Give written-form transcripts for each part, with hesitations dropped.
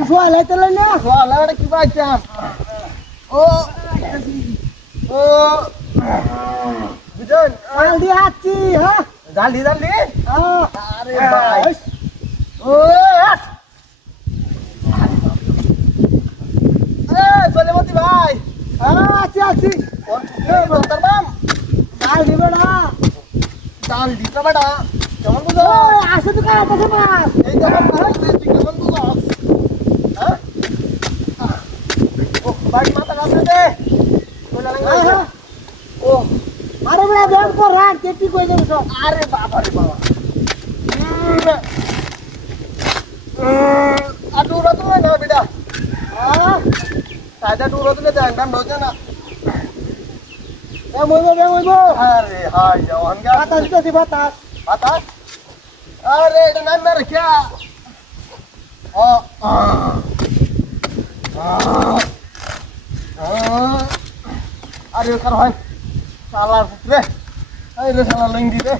সোয়ালাই তো না সোয়ালাটা কি পাইতাম ও ও বুঝুন জাল দিয়ে আসছি হ্যাঁ জালি আরে ভাই ও সলেমতি ভাই আছি আছি তোর বাম জাল দিবে না জাল দিতে বেটা কেমন বুঝো আসে তো কার কাছে মাছ এই কেমন কেমন বুঝো হ্যাঁ ও ভাই মাথা কাছে দে ও আরে বড় ব্যাগ পর রাখ কেটি কই দেব সব আরে বাবা রে বাবা আটুরা তো না বেটা হ্যাঁ তাজা টুরা তো না একদম ঢোকে না বেমইবো আরে হাই জওয়ান গা বাতাস দিতেছি বাতাস বাতাস আরে এটা নাম মেরে কে ও আরে কার হয় শালার পুত্রে এই রে শালা লঙ্গি রে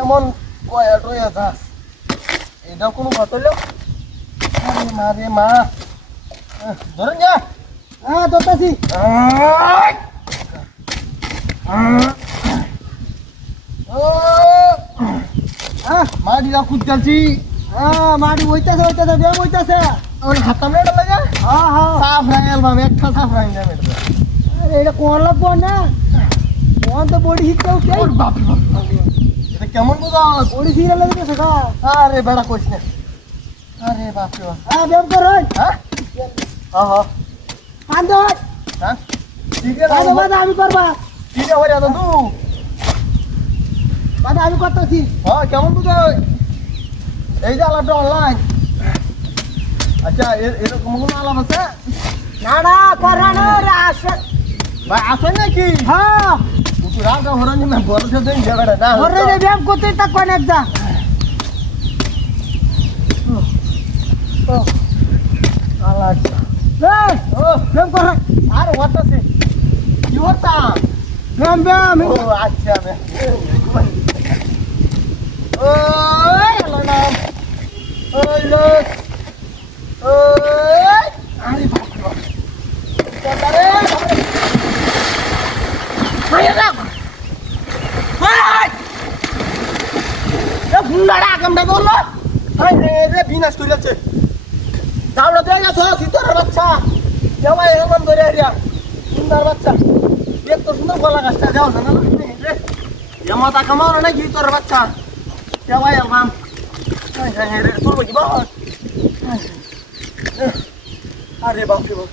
এমন কয়া টয়া যাস এটা কোনো কথা হলো আরে মা রে মা ধরুন যা হ্যাঁ দতাছি হ্যাঁ মাটিটা খুঁজ যাচ্ছি হ্যাঁ মাটি হইতাছে বেম হইতাছে ওর হাতা মেরে লাগে হ্যাঁ হ্যাঁ সাফ রাঙাল বাম একটা সাফ রাঙাল মেরে আরে এটা কোন লাগবো না কোন তো বডি হিট করছে ওর বাপ রে বাপ এটা কেমন বুঝা বডি সিরিয়াল লাগতেছে কা আরে বেড়া কইস না আরে বাপ রে বাপ হ্যাঁ বেম করুন হ্যাঁ আহা কান্দ হ্যাঁ ঠিক আছে কান্দ বাদা আমি করবা ঠিক আছে ওরে আদু বাদা আমি করতেছি হ্যাঁ কেমন বুঝা এই যে আলাদা অনলাইন আচ্ছা এরকম কোনো আলাপ আছে না না করানো রে আসে ভাই আসেন নাকি হ্যাঁ তুই রাগা হরানি না বড় সাথে যাবে না ওরে রে বেম করতে তা কোন একদা আলাদা এই ও বেম কর আরে ওটাছে কি হতা বেম ও আচ্ছা বে ওই নাম ওই লোক ওই আরে বাপ রে বাপ তারে মাইয়া দাও হাই এ ফুলাড়া কামটা বললো হাই রে বিনাশ করে যাচ্ছে দাওড়া দিয়ে গেছো সিতরের বাচ্চা যাওয়া এমন ধরে আরিয়া সুন্দর বাচ্চা এক তো সুন্দর গলা গাছটা যাও না রে এমতা কামাও না কি তোর বাচ্চা যাওয়া এলাম রে তোর কি বাবা আরে বাপ রে বাপ